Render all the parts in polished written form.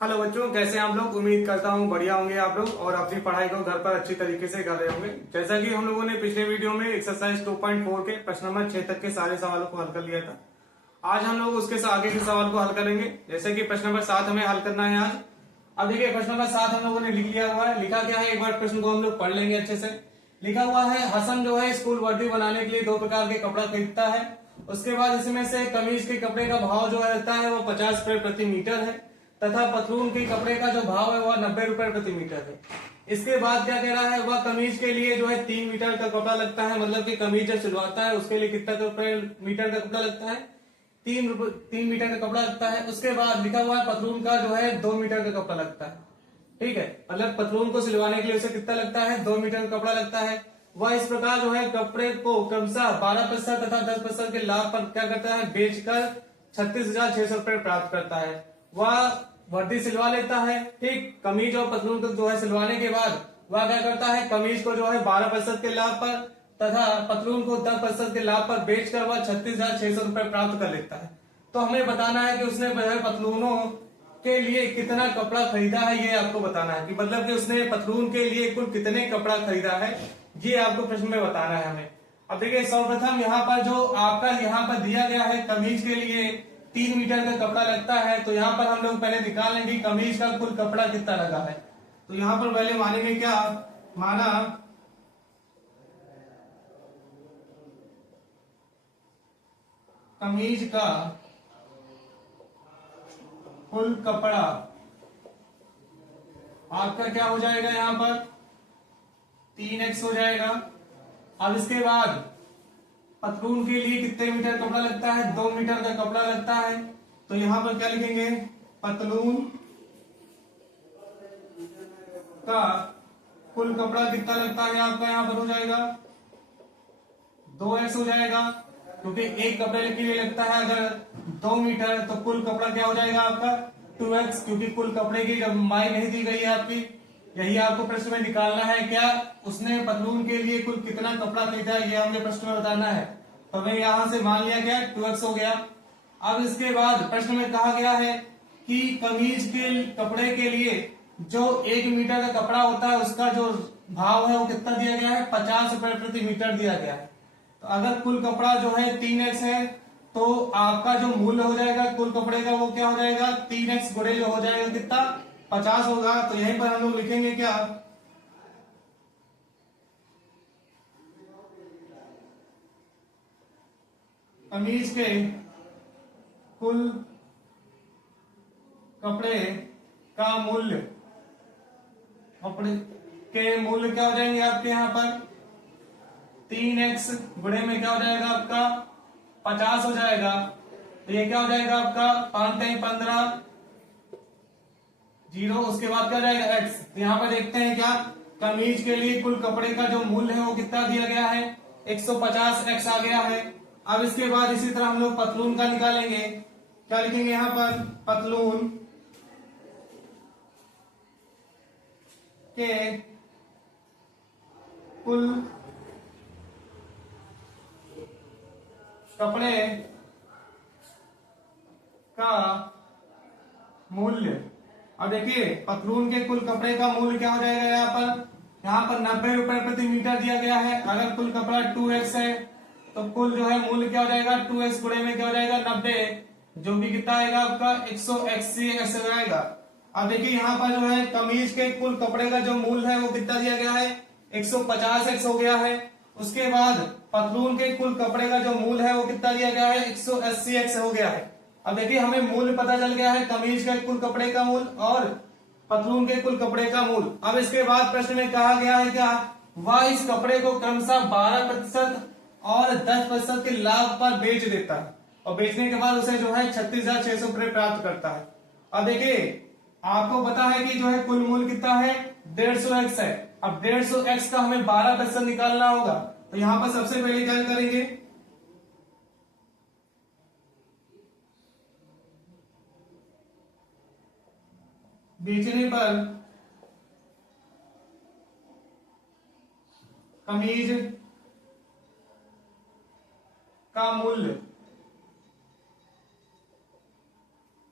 Hello बच्चों, कैसे हैं आप लोग। उम्मीद करता हूँ बढ़िया होंगे आप लोग और अपनी पढ़ाई को घर पर अच्छी तरीके से कर रहे होंगे। जैसा कि हम लोगों ने पिछले वीडियो में एक्सरसाइज 2.4 के प्रश्न नंबर 6 तक के सारे सवालों को हल कर लिया था। आज हम लोग उसके आगे के सवाल को हल करेंगे। जैसे कि प्रश्न नंबर 7 हमें हल करना है आज। अब देखिए, प्रश्न नंबर 7 हम लोगों ने लिख लिया हुआ है। लिखा क्या है, एक बार प्रश्न को हम लोग पढ़ लेंगे अच्छे से। लिखा हुआ है, हसन जो है स्कूल वर्दी बनाने के लिए 2 प्रकार के कपड़ा खरीदता है। उसके बाद इसमें से कमीज के कपड़े का भाव जो रहता है वो 50 रुपए प्रति मीटर है तथा पतलून के कपड़े का जो भाव है वह 90 रुपए प्रति मीटर है। इसके बाद क्या कह रहा है, वह कमीज के लिए जो है 3 मीटर का कपड़ा लगता है। मतलब कि कमीज जब सिलवाता है उसके लिए कितना रुपए मीटर का कपड़ा लगता है, 3 मीटर का कपड़ा लगता है। उसके बाद लिखा हुआ है पतलून का जो है 2 मीटर का कपड़ा लगता है। ठीक है, मतलब पतलून को सिलवाने के लिए उसे कितना लगता है, 2 मीटर का कपड़ा लगता है। वह इस प्रकार जो है कपड़े को क्रमशः 12% तथा 10% के लाभ पर क्या करता है, बेचकर 36,600 रुपए प्राप्त करता है। वह वर्दी सिलवा लेता है। ठीक, कमीज और पतलून को जो है सिलवाने के बाद वह क्या करता है, कमीज को जो है 12% के लाभ पर तथा पतलून को 10% के लाभ पर बेचकर वह 36,600 रुपए प्राप्त कर लेता है। तो हमें बताना है कि उसने पतलूनों के लिए कितना कपड़ा खरीदा है, ये आपको बताना है। कि मतलब कि उसने पतलून के लिए कुल कितने कपड़ा खरीदा है, ये आपको प्रश्न में बताना है हमें। अब देखिए, सर्वप्रथम यहाँ पर जो आपका यहाँ पर दिया गया है, कमीज के लिए 3 मीटर का कपड़ा लगता है। तो यहाँ पर हम लोग पहले निकाल लेंगे कमीज का कुल कपड़ा कितना लगा है। तो यहाँ पर पहले मानेंगे क्या, माना कमीज का कुल कपड़ा आपका क्या हो जाएगा, यहाँ पर 3x हो जाएगा। अब इसके बाद पतलून के लिए कितने मीटर कपड़ा लगता है, 2 मीटर का कपड़ा लगता है। तो यहां पर क्या लिखेंगे, पतलून का कुल कपड़ा कितना लगता है आपका, यहां पर हो जाएगा 2x हो जाएगा। क्योंकि एक कपड़े के लिए लगता है अगर 2 मीटर, तो कुल कपड़ा क्या हो जाएगा आपका 2x। क्योंकि कुल कपड़े की लंबाई नहीं दी गई है आपकी, यही आपको प्रश्न में निकालना है। क्या उसने पतलून के लिए कुल कितना कपड़ा खरीदा है, ये हमें प्रश्न में बताना है। तो हमें यहां से मान लिया गया 2x हो गया। अब इसके बाद प्रश्न में कहा गया है कि कमीज के कपड़े के लिए जो 1 मीटर का कपड़ा होता है उसका जो भाव है वो कितना दिया गया है, 50 रुपए प्रति मीटर दिया गया है। तो अगर कुल कपड़ा जो है 3x है, तो आपका जो मूल्य हो जाएगा कुल कपड़े का वो क्या हो जाएगा, 3x गुणे जो हो जाएगा कितना, 50 होगा। तो यहीं पर हम लोग लिखेंगे क्या, कमीज के कुल कपड़े का मूल्य, कपड़े के मूल्य क्या हो जाएंगे आपके यहाँ पर 3x गुणे में क्या हो जाएगा आपका 50 हो जाएगा। तो ये क्या हो जाएगा आपका 5×15 0। उसके बाद क्या हो जाएगा x। तो यहाँ पर देखते हैं क्या, कमीज के लिए कुल कपड़े का जो मूल्य है वो कितना दिया गया है, 150x आ गया है। अब इसके बाद इसी तरह हम लोग पतलून का निकालेंगे। क्या लिखेंगे यहाँ पर, पतलून के कुल कपड़े का मूल्य। अब देखिए, पतलून के कुल कपड़े का मूल्य क्या हो जाएगा, यहाँ पर 90 रुपए प्रति मीटर दिया गया है। अगर कुल कपड़ा 2x है तो कुल जो है मूल्य क्या हो जाएगा, 2x गुणे में क्या हो जाएगा 90, जो भी कितना आएगा आपका 180 ऐसे हो जाएगा। अब देखिए, यहाँ पर जो है कमीज के कुल कपड़े का जो मूल्य है वो कितना दिया गया है, 150x हो गया है। उसके बाद पतलून के कुल कपड़े का जो मूल्य है वो कितना दिया गया है, 180x हो गया है। अब देखिए, हमें मूल्य पता चल गया है, कमीज के कुल कपड़े का मूल्य और पतलून के कुल कपड़े का मूल्य। अब इसके बाद प्रश्न में कहा गया है क्या, वह इस कपड़े को क्रमशः 12% और 10% के लाभ पर बेच देता है और बेचने के बाद उसे जो है 36,600 रुपए प्राप्त करता है। अब देखिए, आपको पता है कि जो है कुल मूल्य कितना है, 150x है। अब 150x का हमें 12% निकालना होगा। तो यहां पर सबसे पहले क्या करेंगे, बेचने पर कमीज का मूल्य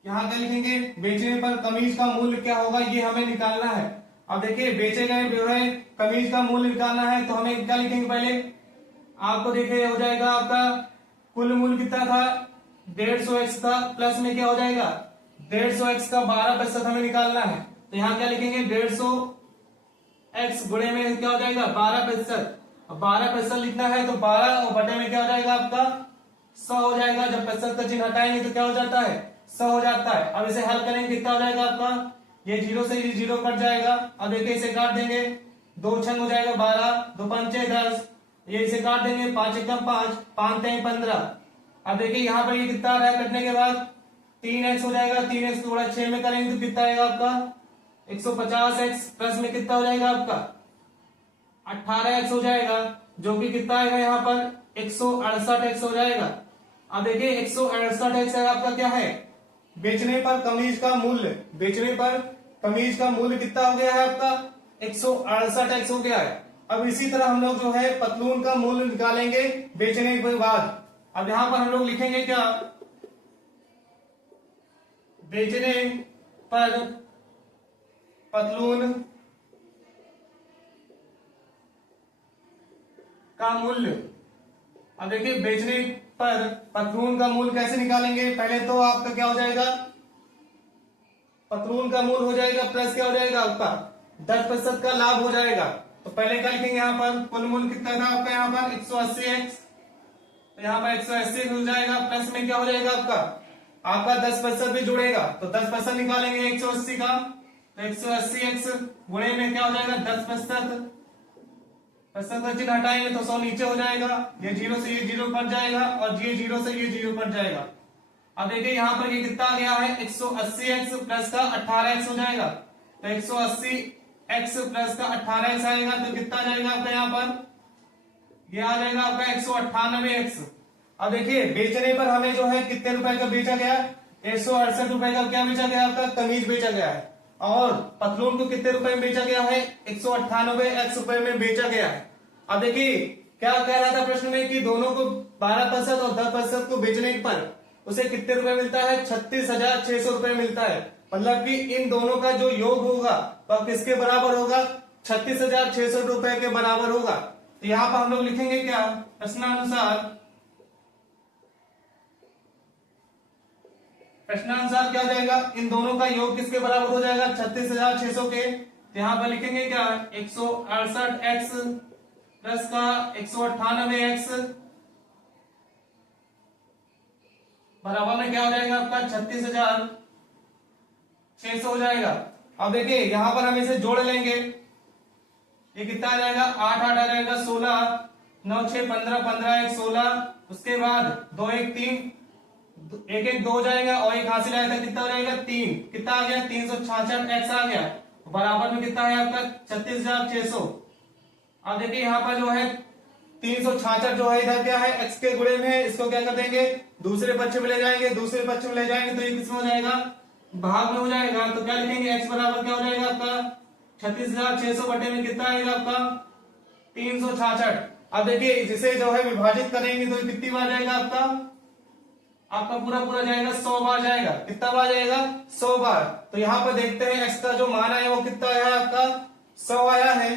यहाँ क्या लिखेंगे, बेचने पर कमीज का मूल्य क्या होगा ये हमें निकालना है। अब देखिए बेचे गए जो है कमीज का मूल्य निकालना है तो हमें क्या लिखेंगे, पहले आपको देखिए हो जाएगा आपका कुल मूल्य कितना था 150x का, प्लस में क्या हो जाएगा 150x का 12% हमें निकालना है। तो यहाँ क्या लिखेंगे 150x गुणे में क्या हो जाएगा 12%। अब 12% लिखना है तो 12 और बटे में क्या हो जाएगा आपका 100 हो जाएगा। जब प्रतिशत का चिन्ह हटाएंगे तो क्या हो जाता है 100 हो जाता है। अब इसे हल करेंगे कितना हो जाएगा आपका, ये जीरो से ये जीरो कट जाएगा। अब देखिए इसे काट देंगे, 2 छंग हो जाएगा 12, 2 पंचे 10, ये इसे काट देंगे 5 एकम 5, 5 तें 15। अब देखिए यहाँ पर ये कितना आ रहा है कटने के बाद 3x हो जाएगा, 3x को 6 में करेंगे तो कितना आएगा आपका 150x, प्लस में कितना हो जाएगा आपका 18x हो जाएगा, जो कि कितना आएगा यहाँ पर 168x हो जाएगा। अब देखिए 168x आपका क्या है, बेचने पर कमीज का मूल्य, बेचने पर कमीज का मूल्य कितना हो गया है आपका 168x हो गया है। अब इसी तरह हम लोग जो है पतलून का मूल्य निकालेंगे बेचने के बाद। अब यहां पर हम लोग लिखेंगे क्या, बेचने पर पतलून का मूल्य। अब देखिए बेचने पर पतलून का मूल्य कैसे निकालेंगे, पहले तो आपका क्या हो जाएगा पतलून का मूल्य हो जाएगा प्लस क्या हो जाएगा आपका 10% का लाभ हो जाएगा। तो पहले क्या लिखेंगे यहाँ पर कुल मूल्य कितना था आपका यहाँ पर 180x, तो यहाँ पर 180 हो जाएगा, प्लस में क्या हो जाएगा आपका 10% भी जुड़ेगा तो 10% निकालेंगे 180 का, तो 180x गुणे में क्या हो जाएगा 10%, परसेंट का चिन्ह हटाएंगे तो 100 नीचे हो जाएगा, ये जीरो से ये जीरो कट जाएगा और ये जीरो से ये जीरो कट जाएगा। अब देखिए यहाँ पर ये कितना आ गया है 180x प्लस का 18x हो जाएगा, तो 180x प्लस का 18x आएगा तो कितना आ जाएगा आपका यहाँ पर ये आ जाएगा आपका 198x। अब देखिए बेचने पर हमें जो है कितने रुपए का बेचा गया 168 रुपए का क्या बेचा गया आपका कमीज बेचा गया है, और पतलून को कितने रुपए में बेचा गया है 198x रुपए में बेचा गया है। अब देखिए क्या कह रहा था प्रश्न में कि दोनों को 12% और 10% को बेचने पर उसे कितने रुपए मिलता है 36,600 रुपए मिलता है। मतलब कि इन दोनों का जो योग होगा वह किसके बराबर होगा 36,600 रुपए के बराबर होगा। तो यहाँ पर हम लोग लिखेंगे क्या, प्रश्नानुसार क्या हो जाएगा इन दोनों का योग किसके बराबर हो जाएगा 36,600 के। तो यहाँ पर लिखेंगे क्या 168x प्लस का 198x बराबर में क्या हो जाएगा आपका 36,600 हो जाएगा। अब देखिए यहां पर हम इसे जोड़ लेंगे, ये कितना आ जाएगा 8 8 आ जाएगा 16, 9 6 15 15 1 16, उसके बाद 2 1 3 1 1 2 हो जाएगा और एक हासिल आया था कितना हो जाएगा 3, कितना आ गया 366x आ गया, बराबर में कितना है आपका 36,600। अब देखिए यहाँ पर जो है 366 जो है इधर क्या है x के गुणे में है, इसको क्या कर देंगे दूसरे पक्ष में ले जाएंगे, दूसरे पक्ष में ले जाएंगे तो ये किसमें हो जाएगा भाग में हो जाएगा। तो क्या लिखेंगे x बराबर क्या हो जाएगा आपका 36,600 बटे में कितना आएगा आपका 366। अब देखिए जिसे जो है विभाजित करेंगे तो कितनी बार जाएगा आपका पूरा पूरा जाएगा 100 बार जाएगा। कितना बार जाएगा 100 बार। तो यहाँ पर देखते हैं x का जो मान आया वो कितना आया आपका 100 आया है।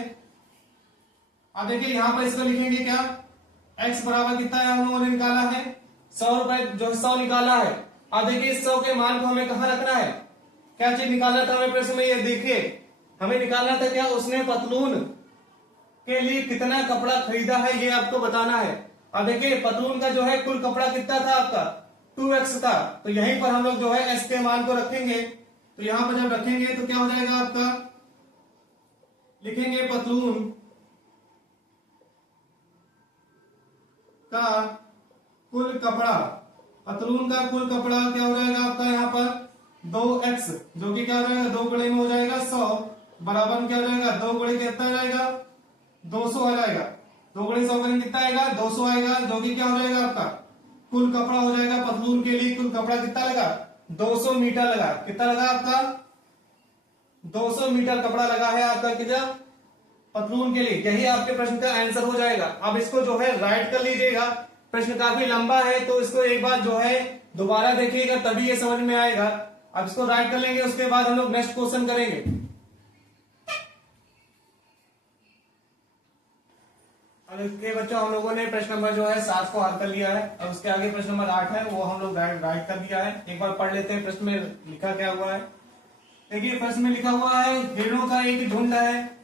अब देखिए यहाँ पर इसको लिखेंगे क्या x बराबर कितना है हम लोगों ने निकाला है 100 रुपए, जो 100 निकाला है। अब देखिए इस 100 के मान को हमें कहाँ रखना है, क्या चीज निकालना था हमें प्रश्न में, ये देखिए हमें निकालना था क्या उसने पतलून के लिए कितना कपड़ा खरीदा है ये आपको बताना है। अब देखिए पतलून का जो है कुल कपड़ा कितना था आपका 2x था, तो यहीं पर हम लोग जो है x के मान को रखेंगे। तो यहां पर जब रखेंगे तो क्या हो जाएगा आपका लिखेंगे पतलून का कुल कपड़ा, पतलून का कुल कपड़ा क्या हो जाएगा आपका यहाँ पर 2x, जो कि क्या हो जाएगा 2 गुणे में हो जाएगा 100, बराबर में क्या हो जाएगा 2 गुणे कितना आ जाएगा 200 आ जाएगा, 2 गुणे 100 करेंगे कितना आएगा 200 आएगा, जो कि क्या हो जाएगा आपका कुल कपड़ा हो जाएगा। पतलून के लिए कुल कपड़ा कितना लगा 200 मीटर लगा, कितना लगा आपका 200 मीटर कपड़ा लगा है आपका कितना पतलून के लिए। यही आपके प्रश्न का आंसर हो जाएगा। अब इसको जो है राइट कर लीजिएगा, प्रश्न काफी लंबा है तो इसको एक बार जो है दोबारा देखिएगा तभी ये समझ में आएगा। अब इसको राइट कर लेंगे, उसके बाद हम लोग नेक्स्ट क्वेश्चन करेंगे। अब इसके बच्चों हम लोगों ने प्रश्न नंबर जो है 7 को हल कर लिया है। अब उसके आगे प्रश्न नंबर 8 है, वो हम लोग राइट कर दिया है। एक बार पढ़ लेते हैं प्रश्न में लिखा क्या हुआ है। देखिए प्रश्न में लिखा हुआ है, हिरणों का एक झुंड है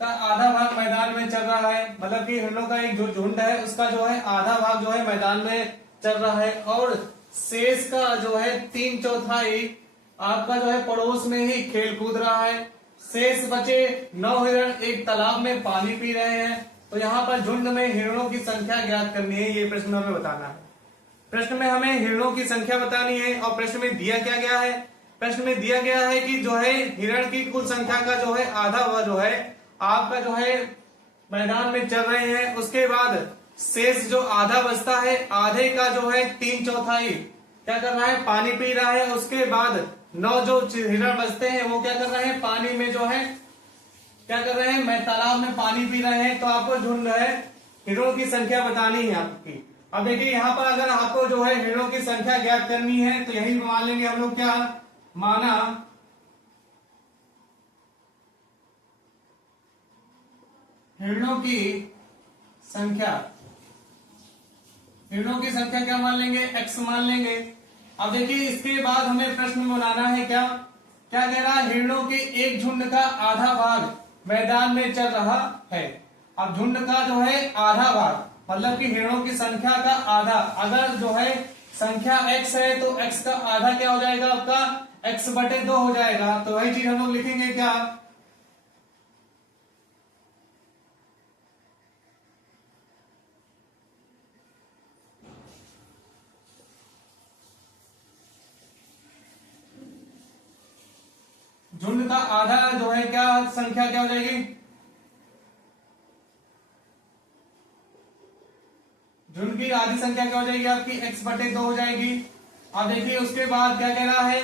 का आधा भाग मैदान में चल रहा है। मतलब कि हिरणों का एक जो झुंड है उसका जो है आधा भाग जो है मैदान में चल रहा है, और शेष का जो है 3/4 आपका जो है पड़ोस में ही खेल कूद रहा है। शेष बचे 9 हिरण एक तालाब में पानी पी रहे हैं। तो यहाँ पर झुंड में हिरणों की संख्या ज्ञात करनी है, ये प्रश्न हमें बताना है। प्रश्न में हमें हिरणों की संख्या बतानी है, और प्रश्न में दिया क्या गया है, प्रश्न में दिया गया है कि जो है हिरण की कुल संख्या का जो है आधा वह जो है आपका जो है मैदान में चल रहे हैं। उसके बाद शेष जो आधा बचता है, आधे का जो है 3/4 क्या कर रहा है, पानी पी रहा है। उसके बाद 9 जो हिरण बचते हैं वो क्या कर रहे हैं, पानी में जो है क्या कर रहे हैं, मैं तालाब में पानी पी रहे हैं। तो आपको झुंड है हिरणों की संख्या बतानी है आपकी। अब देखिए यहाँ पर अगर आपको जो है हिरणों की संख्या ज्ञात करनी है तो यही मान लेंगे हम लोग, क्या माना हिरणों की संख्या, हिरणों की संख्या क्या मान लेंगे, x मान लेंगे। अब देखिए इसके बाद हमें प्रश्न बनाना है, क्या क्या कह रहा है, हिरणों के एक झुंड का आधा भाग मैदान में चल रहा है। अब झुंड का जो है आधा भाग मतलब कि हिरणों की संख्या का आधा, अगर जो है संख्या x है तो x का आधा क्या हो जाएगा आपका, x/2 हो जाएगा। तो वही चीज हम लोग लिखेंगे, क्या झुंड का आधा जो है क्या संख्या क्या हो जाएगी, झुंड की आधी संख्या क्या हो जाएगी आपकी, x/2 हो जाएगी। अब देखिए उसके बाद क्या कह रहा है,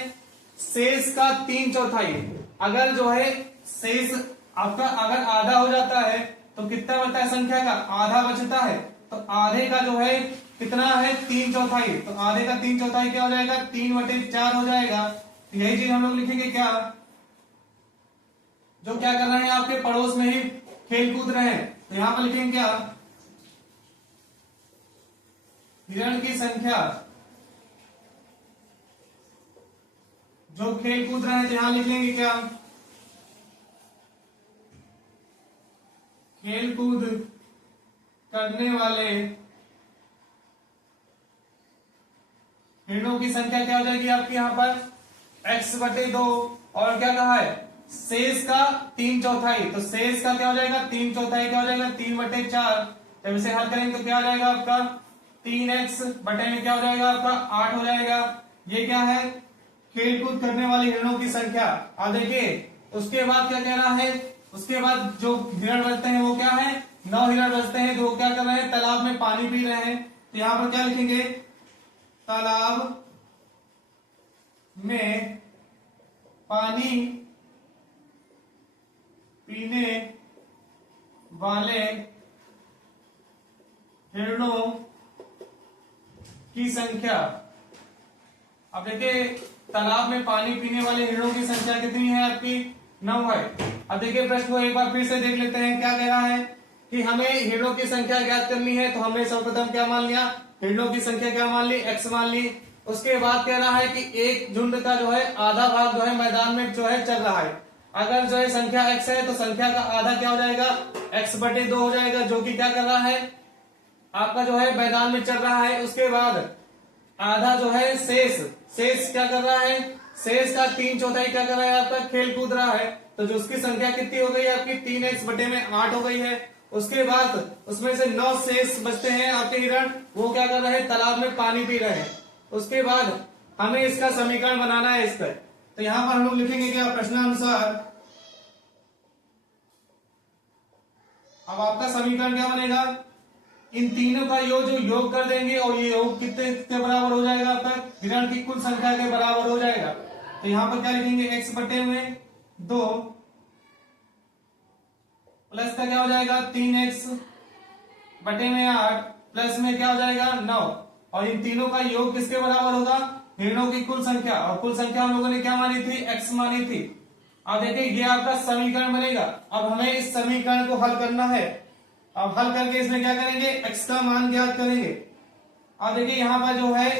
शेष का 3/4, अगर जो है शेष आपका अगर आधा हो जाता है तो कितना बचता है, संख्या का आधा बचता है। तो आधे का जो है कितना है, 3/4। तो आधे का 3/4 क्या हो जाएगा, 3/4 हो जाएगा। तो यही चीज हम लोग लिखेंगे, क्या जो क्या कर रहे हैं आपके पड़ोस में ही खेल कूद रहे हैं। तो यहां पर लिखेंगे क्या, हिरण की संख्या जो खेल कूद रहे हैं। तो यहां लिख लेंगे क्या, खेल कूद करने वाले हिरणों की संख्या क्या हो जाएगी आपकी यहाँ पर, x/2। और क्या कहा है, शेष का 3/4। तो शेष का क्या हो जाएगा, 3/4 क्या हो जाएगा, 3/4। जब इसे हल करेंगे तो क्या हो जाएगा आपका, 3x बटे में क्या हो जाएगा आपका 8 हो जाएगा। ये क्या है, खेल कूद करने वाले हिरणों की संख्या। अब देखिए उसके बाद क्या कह रहा है, उसके बाद जो हिरण बचते हैं वो क्या है, 9 हिरण बचते हैं। तो वो क्या कर रहे हैं, तालाब में पानी पी रहे हैं। तो यहां पर क्या लिखेंगे, तालाब में पानी पीने वाले हिरणों की संख्या। अब देखिए तालाब में पानी पीने वाले हिरणों की संख्या कितनी है आपकी, 9 है। अब देखिए प्रश्न को एक बार फिर से देख लेते हैं, क्या कह रहा है कि हमें हिरणों की संख्या ज्ञात करनी है। तो हमने सर्वप्रथम क्या मान लिया, हिरणों की संख्या क्या मान ली, x मान ली। उसके बाद कह रहा है कि एक झुंड का जो है आधा भाग जो है मैदान में जो है चल रहा है। अगर जो है संख्या x है तो संख्या का आधा क्या हो जाएगा, x/2 हो जाएगा, जो कि क्या कर रहा है आपका जो है मैदान में चल रहा है। उसके बाद आधा जो है शेष क्या कर रहा है, शेष का 3/4 क्या कर रहा है आपका, खेल कूद रहा है। तो जो उसकी संख्या कितनी हो गई आपकी, 3x/8 हो गई है। उसके बाद उसमें से 9 शेष बचते हैं आपके हिरण, वो क्या कर रहे हैं, तालाब में पानी पी रहे हैं। उसके बाद हमें इसका समीकरण बनाना है इसका। तो यहां पर हम लोग लिखेंगे क्या, प्रश्नानुसार अब आपका समीकरण क्या बनेगा, इन तीनों का योग कर देंगे और ये योग कितने के बराबर हो जाएगा आपका, हिरण की कुल संख्या के बराबर हो जाएगा। तो यहां पर क्या लिखेंगे, x/2 प्लस का क्या हो जाएगा, 3x/8 प्लस में क्या हो जाएगा 9। और इन तीनों का योग किसके बराबर होगा, ऋणों की कुल संख्या, और कुल संख्या हम लोगों ने क्या मानी थी, x मानी थी। अब देखिए ये आपका समीकरण बनेगा। अब हमें इस समीकरण को हल करना है। अब हल करके इसमें क्या करेंगे, x का मान ज्ञात करेंगे। अब देखिए यहाँ पर जो है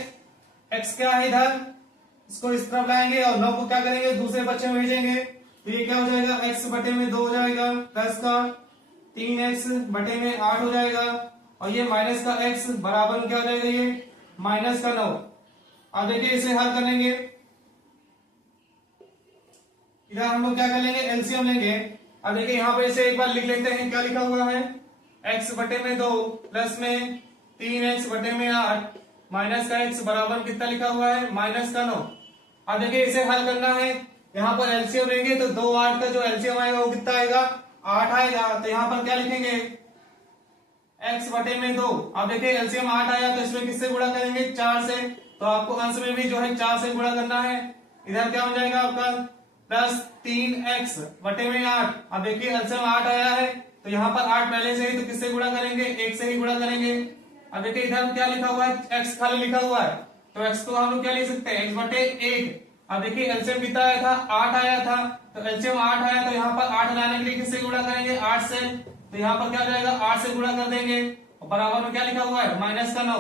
x क्या है, इधर इसको इस तरफ लाएंगे और 9 को क्या करेंगे, दूसरे बच्चे में भेजेंगे। तो ये क्या हो जाएगा, x बटे में 2 हो जाएगा, प्लस का 3x बटे में 8 हो जाएगा, और ये माइनस का x बराबर क्या हो जाएगा, ये माइनस का 9। अब देखिए इसे हल करेंगे। इधर हम लोग क्या कर लेंगे, एलसीएम लेंगे। अब देखिए यहाँ पे इसे एक बार लिख लेते हैं, क्या लिखा हुआ है, x बटे में 2 प्लस में 3x बटे में 8 माइनस का x बराबर कितना लिखा हुआ है, माइनस का 9। अब देखिए इसे हल करना है। यहाँ पर एलसीएम लेंगे तो 2 8 का जो एलसीएम आएगा वो कितना आएगा, 8 आएगा। तो यहाँ पर क्या लिखेंगे, x बटे में 2। अब देखिए एलसीएम 8 आया तो इसमें किससे गुणा करेंगे, 4 से। तो आपको अंश में भी जो है 4 से गुणा करना है। इधर क्या हो जाएगा आपका, प्लस 3x बटे में 8। अब देखिए एलसीएम 8 आया है तो यहाँ पर 8 पहले से ही, तो किससे गुणा करेंगे, 1 से ही गुणा करेंगे। अब देखिए इधर क्या लिखा हुआ है, x खाली लिखा हुआ है, तो x को हम लोग क्या लिख सकते हैं, x बटे 1। अब देखिए एलसीएम कितना आया था, 8 आया था, तो एलसीएम 8 आया तो यहाँ पर 8 लाने के लिए किससे गुणा करेंगे, 8 से। तो यहाँ पर क्या हो जाएगा, 8 से गुणा कर देंगे, और बराबर में क्या लिखा हुआ है, माइनस का 9।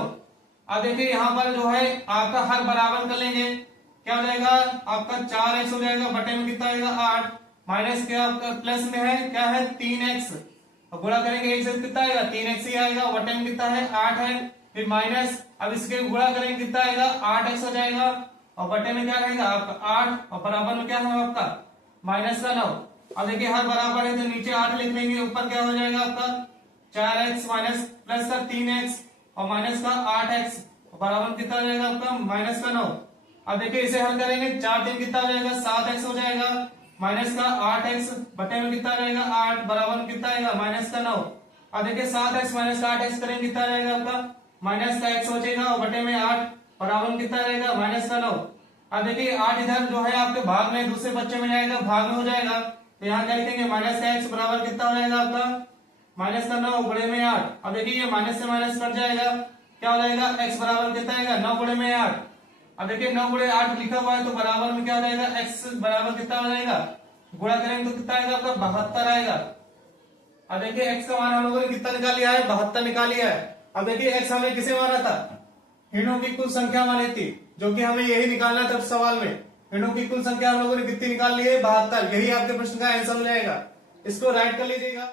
अब देखिए यहाँ पर जो है आपका हर बराबर कर लेंगे, क्या हो जाएगा आपका 4x हो जाएगा, बटे में कितना आएगा 8, माइनस क्या आपका प्लस में है, क्या है 3x, और गुणा करेंगे 1 से कितना आएगा, 3x ही आएगा, बटे में कितना है 8 है, फिर माइनस, अब इसके गुणा करेंगे कितना आएगा 8x हो जाएगा, और बटे में क्या रहेगा आपका 8, और बराबर में क्या है आपका माइनस का 9। अब देखिए हर बराबर है तो नीचे 8 लिख लेंगे, ऊपर क्या हो जाएगा आपका 4x माइनस प्लस का 3x और माइनस का 8x, बराबर कितना हो जाएगा आपका माइनस का 9। अब देखिए इसे हल करेंगे, 4 दिन कितना हो जाएगा 7x हो जाएगा, माइनस का 8x बटे में कितना रहेगा 8, बराबर कितना आएगा माइनस का 9। अब देखिए 7x माइनस का 8x करेंगे कितना रहेगा आपका माइनस का x हो जाएगा, और बटे में 8 बराबर कितना रहेगा माइनस का 9। अब देखिए 8 इधर जो है आपके भाग में दूसरे बच्चे में जाएगा, भाग में हो जाएगा, तो यहाँ क्या लिखेंगे माइनस का x बराबर कितना हो जाएगा आपका माइनस का 9 बड़े में 8। अब देखिए ये माइनस से माइनस कट जाएगा, क्या हो जाएगा x बराबर कितना आएगा 9 बड़े में 8। अब देखिए 9 गुणे 8 लिखा हुआ है तो बराबर में क्या हो जाएगा, x बराबर कितना हो जाएगा, गुणा करेंगे तो कितना आएगा आपका 72 आएगा। अब देखिए x का मान हम लोगों ने कितना निकाल लिया है, 72 निकाल लिया है। अब देखिए x हमने किसे माना था, ऋणों की कुल संख्या मानी थी, जो कि हमें यही निकालना था सवाल में। ऋणों की कुल संख्या हम लोगों ने कितनी निकाल ली है, 72। यही आपके प्रश्न का आंसर हो जाएगा, इसको राइट कर लीजिएगा।